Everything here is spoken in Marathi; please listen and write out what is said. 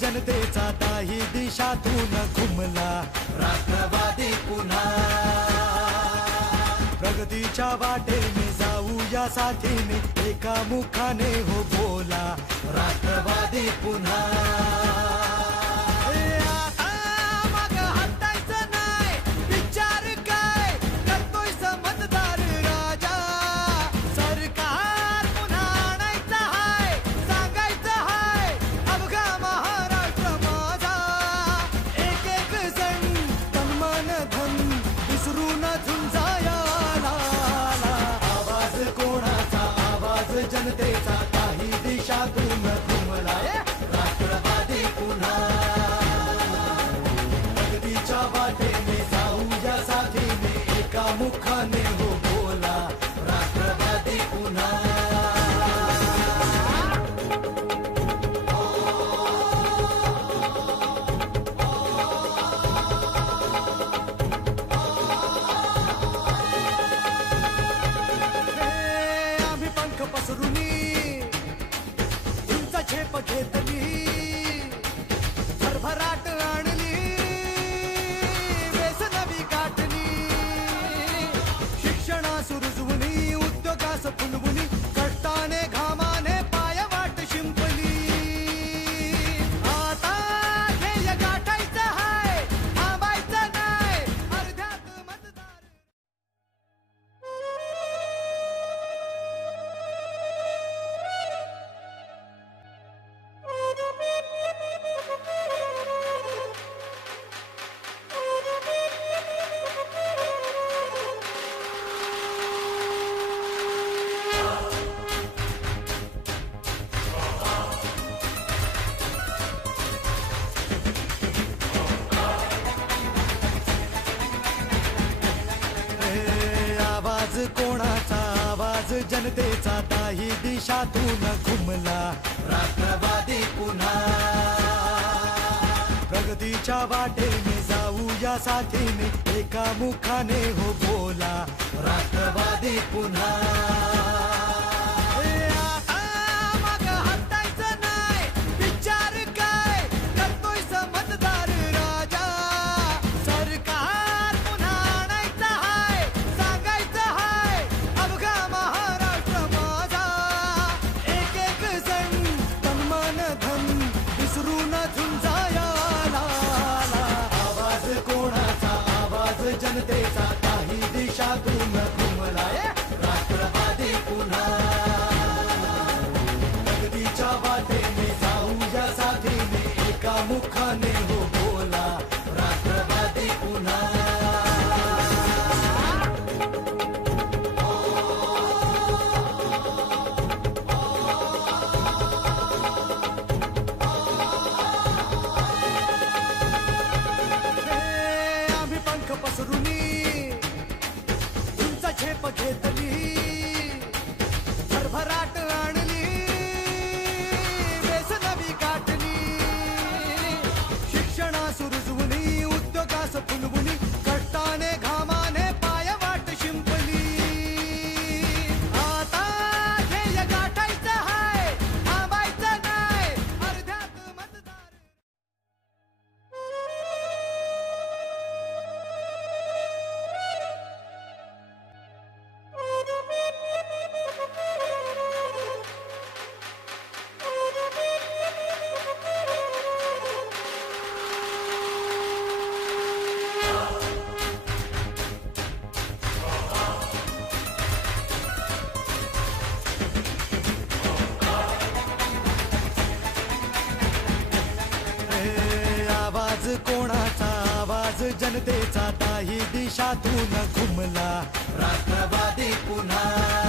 जनतेचा ताही दिशातून घुमला राष्ट्रवादी पुन्हा प्रगतीच्या वाटेने जाऊया साथीने एका मुखाने हो बोला राष्ट्रवादी पुन्हा जनतेचा काही दिशातून घुमलाय राष्ट्रवादी पुन्हा प्रगतीच्या वाटेने जाऊया साथीने एका मुखाने हो बोला राष्ट्रवादी पुन्हा आम्ही पंख पसरुनी झेप घेतली भरभराट आणली वेसनवी गाठली शिक्षणास रुजवुनी उद्योगास फुलवुनी कष्टाने घामाने पायवाट शिंपली आता ध्येय गाठायचं हाय थांबायचं नाही अर्ध्यात मतदार कोणाचा आवाज जनतेचा ताही दिशातून घुमला राष्ट्रवादी पुन्हा प्रगतीच्या वाटेने जाऊया साथीने एका मुखाने हो बोला राष्ट्रवादी पुन्हा जनतेचा काही दिशातून घुमलाय राष्ट्रवादी पुन्हा प्रगतीच्या वाटेने जाऊया साथीने एका मुखाने हो बोला राष्ट्रवादी पुन्हा पसरुनी उंच झेप घेतली भरभराट आणली वेसनवी गाठली शिक्षणास रुजवुनी उद्योगास फुलवुनी कष्टाने घामाने पायवाट शिंपली आता ध्येय गाठायचं हाय थांबायचं नाही अर्ध्यात मतदार कोणाचा आवाज जनतेचा ताही दिशातून घुमला राष्ट्रवादी पुन्हा